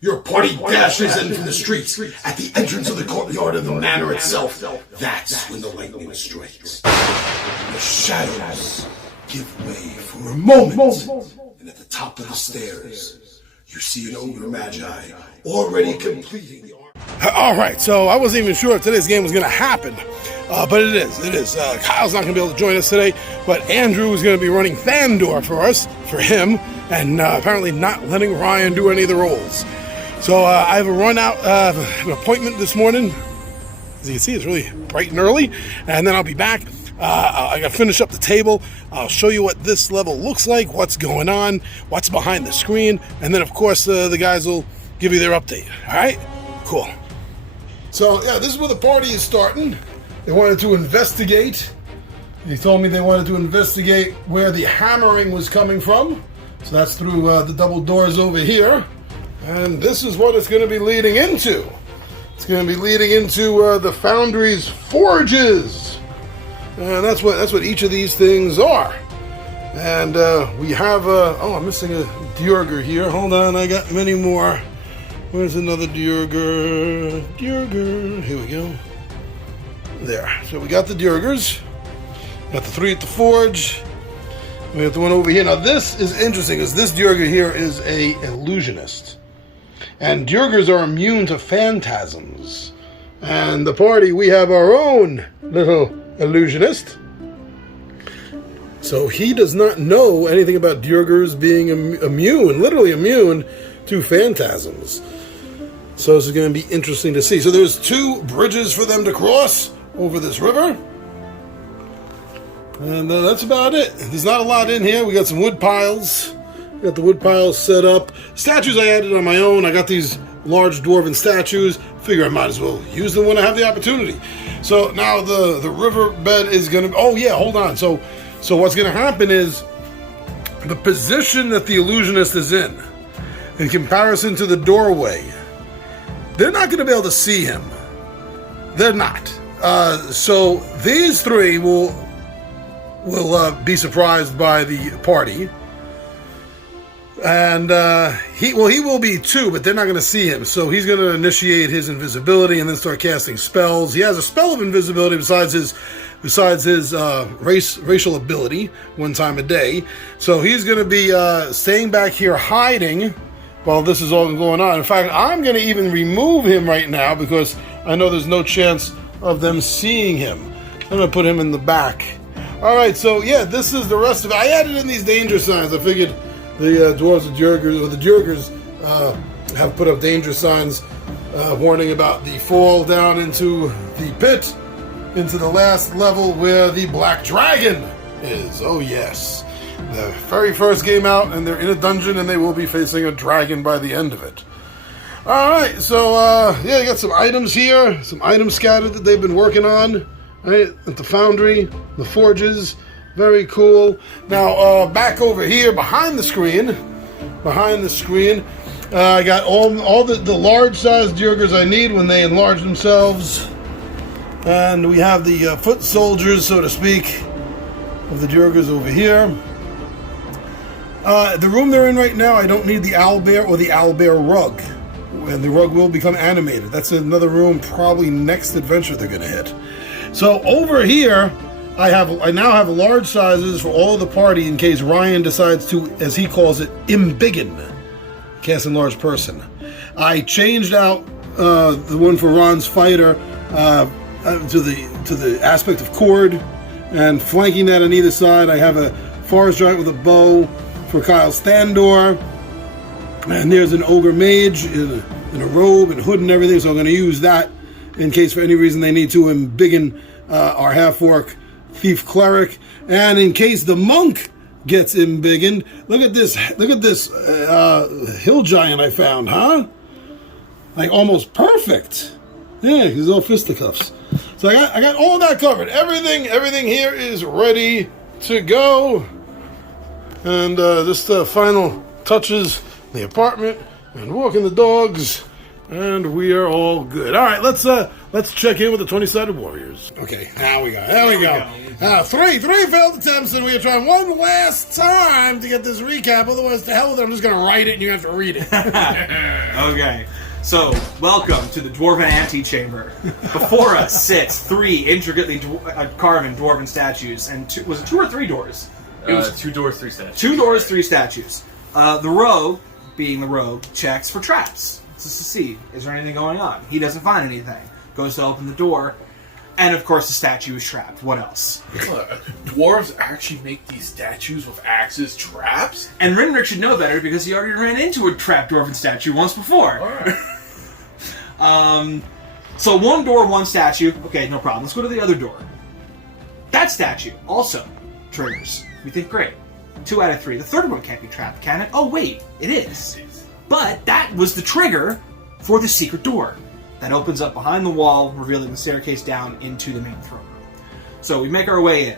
Your party dashes in from the streets at the entrance of the courtyard of the manor itself. That's when the lightning strikes. The shadows give way for a moment. And at the top of the stairs, you see an ogre magi already completing the arc. All right, so I wasn't even sure if today's game was going to happen, but it is. Kyle's not going to be able to join us today, but Andrew is going to be running Thandor for us, for him, and apparently not letting Ryan do any of the roles. So I have a run out, an appointment this morning. As you can see, it's really bright and early, and then I'll be back. I got to finish up the table. I'll show you what this level looks like, what's going on, what's behind the screen, and then, of course, the guys will give you their update. All right? Cool. So, yeah, this is where the party is starting. They wanted to investigate. They told me they wanted to investigate where the hammering was coming from. So that's through the double doors over here. And this is what it's going to be leading into. It's going to be leading into the Foundry's forges. And that's what each of these things are. And we have I'm missing a Djurgr here. Hold on, I got many more. Where's another Djurgr? Djurgr. Here we go. There. So we got the Djurgrs. Got the three at the forge. We have the one over here. Now this is interesting because this Djurgr here is a illusionist. And Djurgrs are immune to phantasms. And the party, we have our own little illusionist. So he does not know anything about Djurgrs being immune, literally immune to phantasms. So this is going to be interesting to see. So there's two bridges for them to cross over this river. And that's about it. There's not a lot in here. We got some wood piles. Got the wood piles set up. Statues I added on my own. I got these large dwarven statues. Figure I might as well use them when I have the opportunity. So now the riverbed is going to... Oh, yeah, hold on. So what's going to happen is the position that the illusionist is in comparison to the doorway, they're not going to be able to see him. They're not. So these three will be surprised by the party. And he will be too, but they're not going to see him. So he's going to initiate his invisibility and then start casting spells. He has a spell of invisibility besides his racial ability one time a day. So he's going to be staying back here hiding while this is all going on. In fact, I'm going to even remove him right now because I know there's no chance of them seeing him. I'm going to put him in the back. All right, so yeah, this is the rest of it. I added in these danger signs. I figured the dwarves of Djurgrs, or the Djurgrs, have put up danger signs warning about the fall down into the pit, into the last level where the Black Dragon is. Oh yes, the very first game out, and they're in a dungeon, and they will be facing a dragon by the end of it. All right, so yeah, you got some items here, some items scattered that they've been working on, right, at the foundry, the forges. Very cool. Now, back over here behind the screen, I got all the large-sized Djurgrs I need when they enlarge themselves. And we have the foot soldiers, so to speak, of the Djurgrs over here. The room they're in right now, I don't need the owlbear or the owlbear rug. And the rug will become animated. That's another room, probably next adventure they're going to hit. So over here, I now have large sizes for all of the party in case Ryan decides to, as he calls it, embiggen, cast enlarged person. I changed out the one for Ron's fighter to the aspect of cord, and flanking that on either side, I have a forest giant with a bow for Kyle's Thandor, and there's an ogre mage in a robe and hood and everything. So I'm going to use that in case for any reason they need to embiggen our half-orc thief cleric, and in case the monk gets embiggened, look at this hill giant I found, huh? Like almost perfect. Yeah, he's all fisticuffs. So I got all that covered. Everything here is ready to go. And just final touches, the apartment and walking the dogs And we are all good. All right, let's check in with the 20-sided warriors. Okay, now we go. There we go. Three failed attempts, and we are trying one last time to get this recap. Otherwise, to hell with it, I'm just going to write it, and you have to read it. Okay. So, welcome to the Dwarven Antechamber. Before us sits 3 intricately carven dwarven statues, and was it 2 or 3 doors? It was 2 doors, 3 statues. 2 doors, 3 statues. The rogue, being the rogue, checks for traps. Just to see, is there anything going on? He doesn't find anything. Goes to open the door, and of course the statue is trapped. What else? Dwarves actually make these statues with axes traps? And Rinrick should know better because he already ran into a trapped dwarven statue once before. Alright. So 1 door, 1 statue. Okay, no problem. Let's go to the other door. That statue also triggers. We think, great. 2 out of 3. The third one can't be trapped, can it? Oh, wait. It is. But that was the trigger for the secret door that opens up behind the wall, revealing the staircase down into the main throne room. So we make our way in,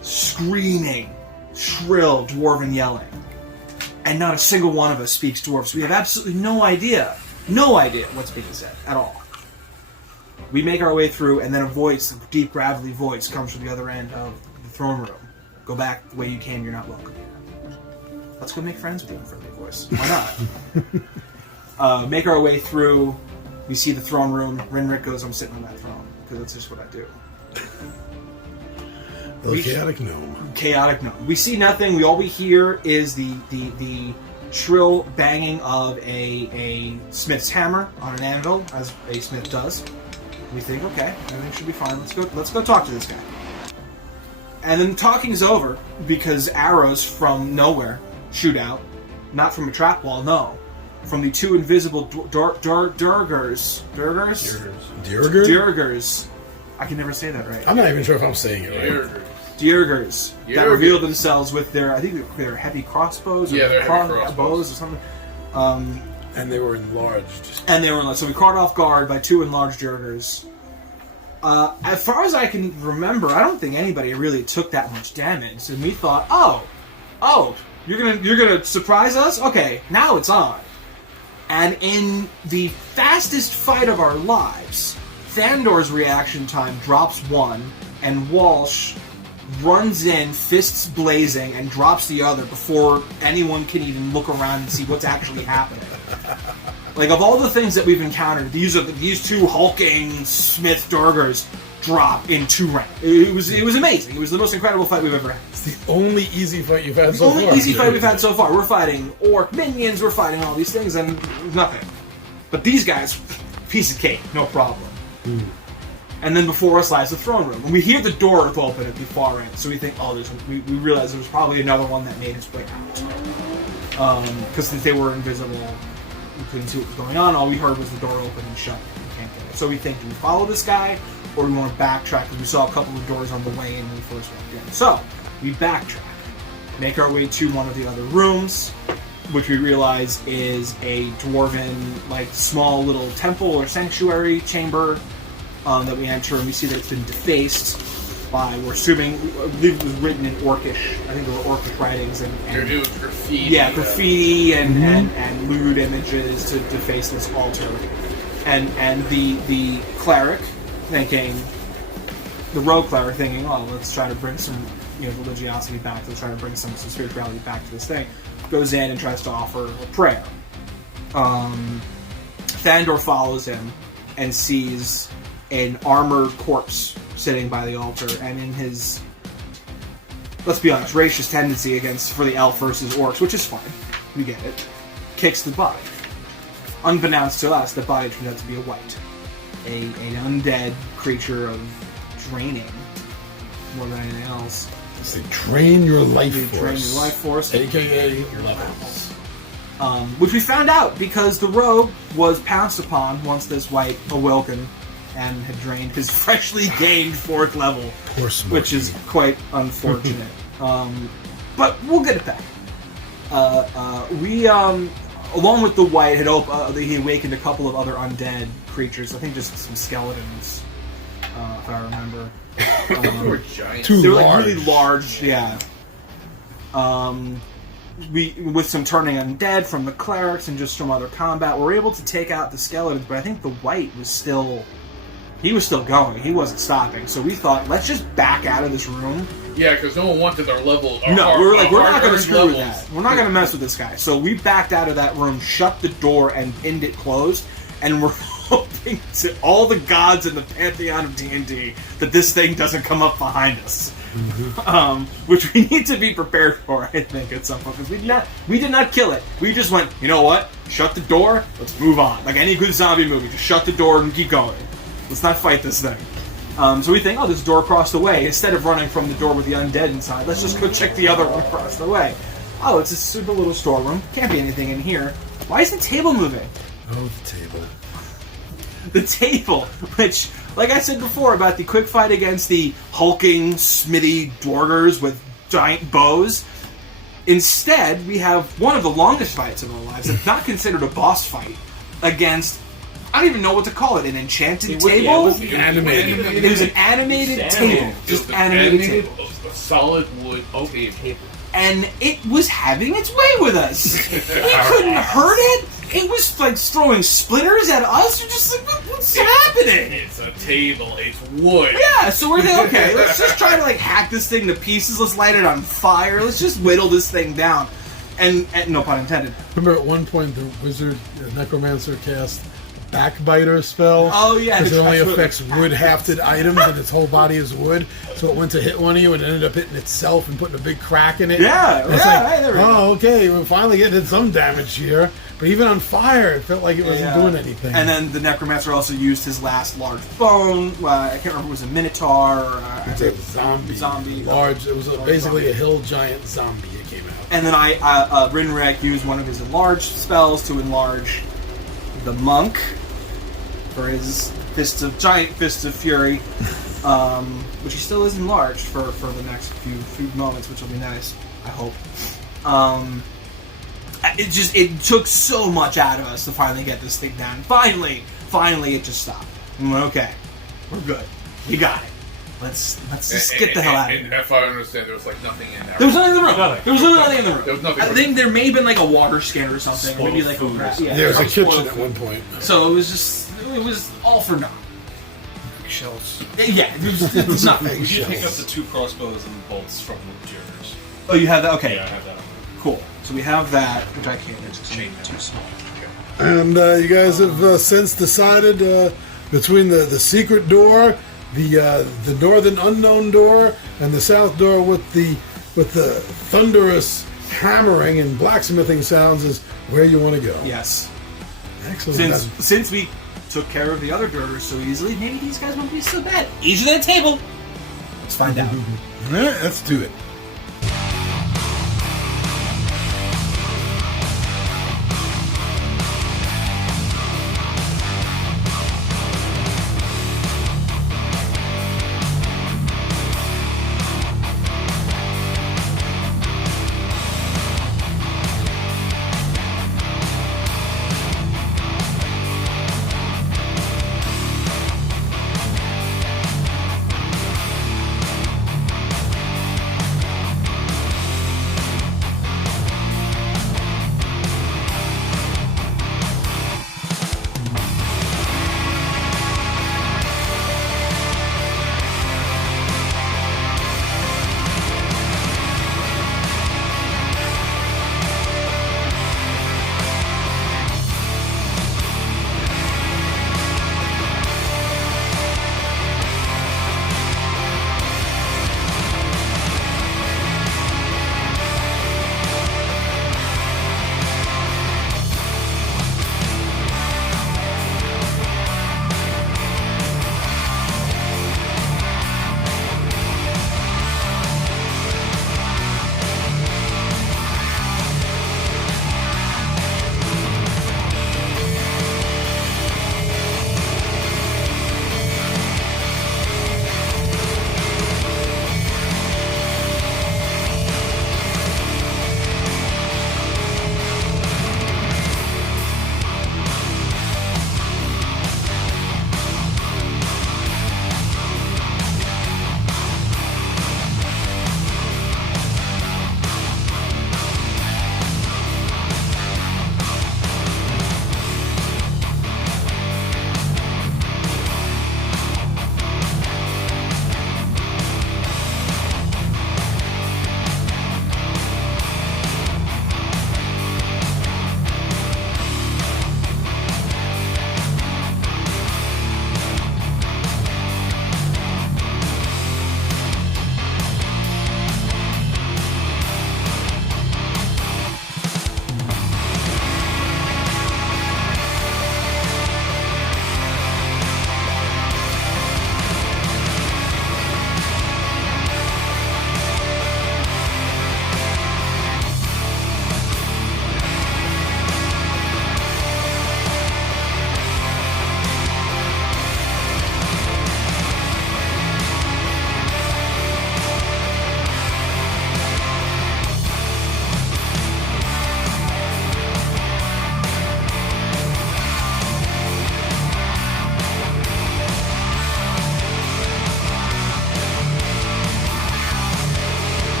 screaming, shrill dwarven yelling. And not a single one of us speaks dwarf, so we have absolutely no idea what's being said at all. We make our way through, and then a voice, a deep gravelly voice, comes from the other end of the throne room. Go back the way you came, you're not welcome here. Let's go make friends with you in a friendly voice. Why not? Make our way through. We see the throne room. Rinrick goes, I'm sitting on that throne. Because that's just what I do. The chaotic gnome. Chaotic gnome. We see nothing. All we hear is the shrill banging of a smith's hammer on an anvil, as a smith does. We think, okay, everything should be fine. Let's go talk to this guy. And then talking's over because arrows from nowhere shoot out, not from a trap wall, no, from the 2 invisible Durgers. I can never say that right. I'm not even sure if I'm saying it right. Durgers that reveal themselves with their, I think they're heavy crossbows. Yeah, they're heavy crossbows. Bows or something. And they were enlarged. So we caught off guard by 2 enlarged Durgers. As far as I can remember, I don't think anybody really took that much damage, and we thought, oh, you're gonna surprise us? Okay, now it's on. And in the fastest fight of our lives, Thandor's reaction time drops 1, and Walsh runs in, fists blazing, and drops the other before anyone can even look around and see what's actually happening. Like, of all the things that we've encountered, these 2 hulking Smith Durgers drop in 2 rounds. It was amazing. It was the most incredible fight we've ever had. It's the only easy fight you've had so far. The only easy fight we've had so far. We're fighting orc minions, we're fighting all these things, and nothing. But these guys, piece of cake, no problem. And then before us lies the throne room. And we hear the door open at the far end, so we think, we realize there was probably another one that made its way out. Because since they were invisible, we couldn't see what was going on. All we heard was the door open and shut. We can't get it. So we think, do we follow this guy, or do we want to backtrack? Because we saw a couple of doors on the way in when we first went in. So we backtrack, make our way to one of the other rooms, which we realize is a dwarven, like, small little temple or sanctuary chamber that we enter, and we see that it's been defaced by, we're assuming, I believe it was written in Orcish. I think there were Orcish writings and graffiti. Yeah, graffiti and lewd images to deface this altar. And the cleric thinking, the rogue cleric thinking, oh, let's try to bring some religiosity back, let's try to bring some spirituality back to this thing, goes in and tries to offer a prayer. Thandor follows him and sees an armored corpse sitting by the altar, and in his, let's be honest, racist tendency for the elf versus orcs, which is fine, we get it, kicks the body. Unbeknownst to us, the body turns out to be a wight. An undead creature of draining, more than anything else. They drain your life force. Drain your life force. AKA levels. Which we found out because the rogue was pounced upon once this wight awoken and had drained his freshly gained 4th level. Poor Smoky. Which is quite unfortunate. But we'll get it back. We, along with the wight, he awakened a couple of other undead creatures. I think just some skeletons, if I remember. They were giant. Too They were large. like really large, yeah. with some turning undead from the clerics and just from other combat, we're able to take out the skeletons. But I think the white was still going. He wasn't stopping. So we thought, let's just back out of this room. Yeah, because no one wanted their level. No, we were like, we're not going to screw with levels. that. We're not going to mess with this guy. So we backed out of that room, shut the door, and pinned it closed. And we're hoping to all the gods in the pantheon of D&D that this thing doesn't come up behind us. Which we need to be prepared for, I think, at some point. Because we did not kill it. We just went, you know what? Shut the door. Let's move on. Like any good zombie movie, just shut the door and keep going. Let's not fight this thing. So we think, there's a door across the way. Instead of running from the door with the undead inside, let's just go check the other one across the way. Oh, it's a super little storeroom. Can't be anything in here. Why is the table moving? Oh, the table. The table, which, like I said before about the quick fight against the hulking, smithy dwargers with giant bows, instead we have one of the longest fights of our lives. It's not considered a boss fight against, I don't even know what to call it, an enchanted table? Animated. It was an animated table. Just animated table. A solid wood table. And it was having its way with us. We couldn't hurt it. It was like throwing splinters at us. You're just like, what's happening? It's a table. It's wood. Yeah, so we're like, okay, let's just try to like hack this thing to pieces. Let's light it on fire. Let's just whittle this thing down. And no pun intended. Remember at one point the wizard, necromancer cast backbiter spell? Oh, yeah. Because it only affects wood-hafted items and its whole body is wood. So it went to hit one of you and it ended up hitting itself and putting a big crack in it. Yeah, And it's yeah, like, hey, there we go. okay, we're finally getting some damage here. But even on fire, it felt like it wasn't doing anything. And then the necromancer also used his last large bone. I can't remember if it was a minotaur or It's a zombie. Zombie. Large. It was basically a hill giant zombie that came out. And then Rinrek used one of his enlarge spells to enlarge the monk for his giant fists of fury, which he still is enlarged for the next few moments, which will be nice, I hope. It took so much out of us to finally get this thing done. Finally, it just stopped. And we went, okay, we're good. We got it. Let's just get the hell out of here. And if I understand, there was like nothing in there. There was nothing in the room. There was literally nothing in the room. There was nothing. I think there may have been like a water scanner or something. Spoiled Maybe like food. There was a kitchen spoiled at food. one point. So it was all for naught. Shells. Yeah, it's nothing. We did pick up the 2 crossbows and bolts from the Jurors. Oh, you have that? Okay, Yeah, I have that one. cool. So we have that, which I can't. It's Chain too small. And you guys have since decided between the secret door, the northern unknown door, and the south door with the thunderous hammering and blacksmithing sounds is where you want to go. Yes. Excellent. Since we took care of the other girders so easily, maybe these guys won't be so bad. Easier than a table. Let's find out. All right, let's do it.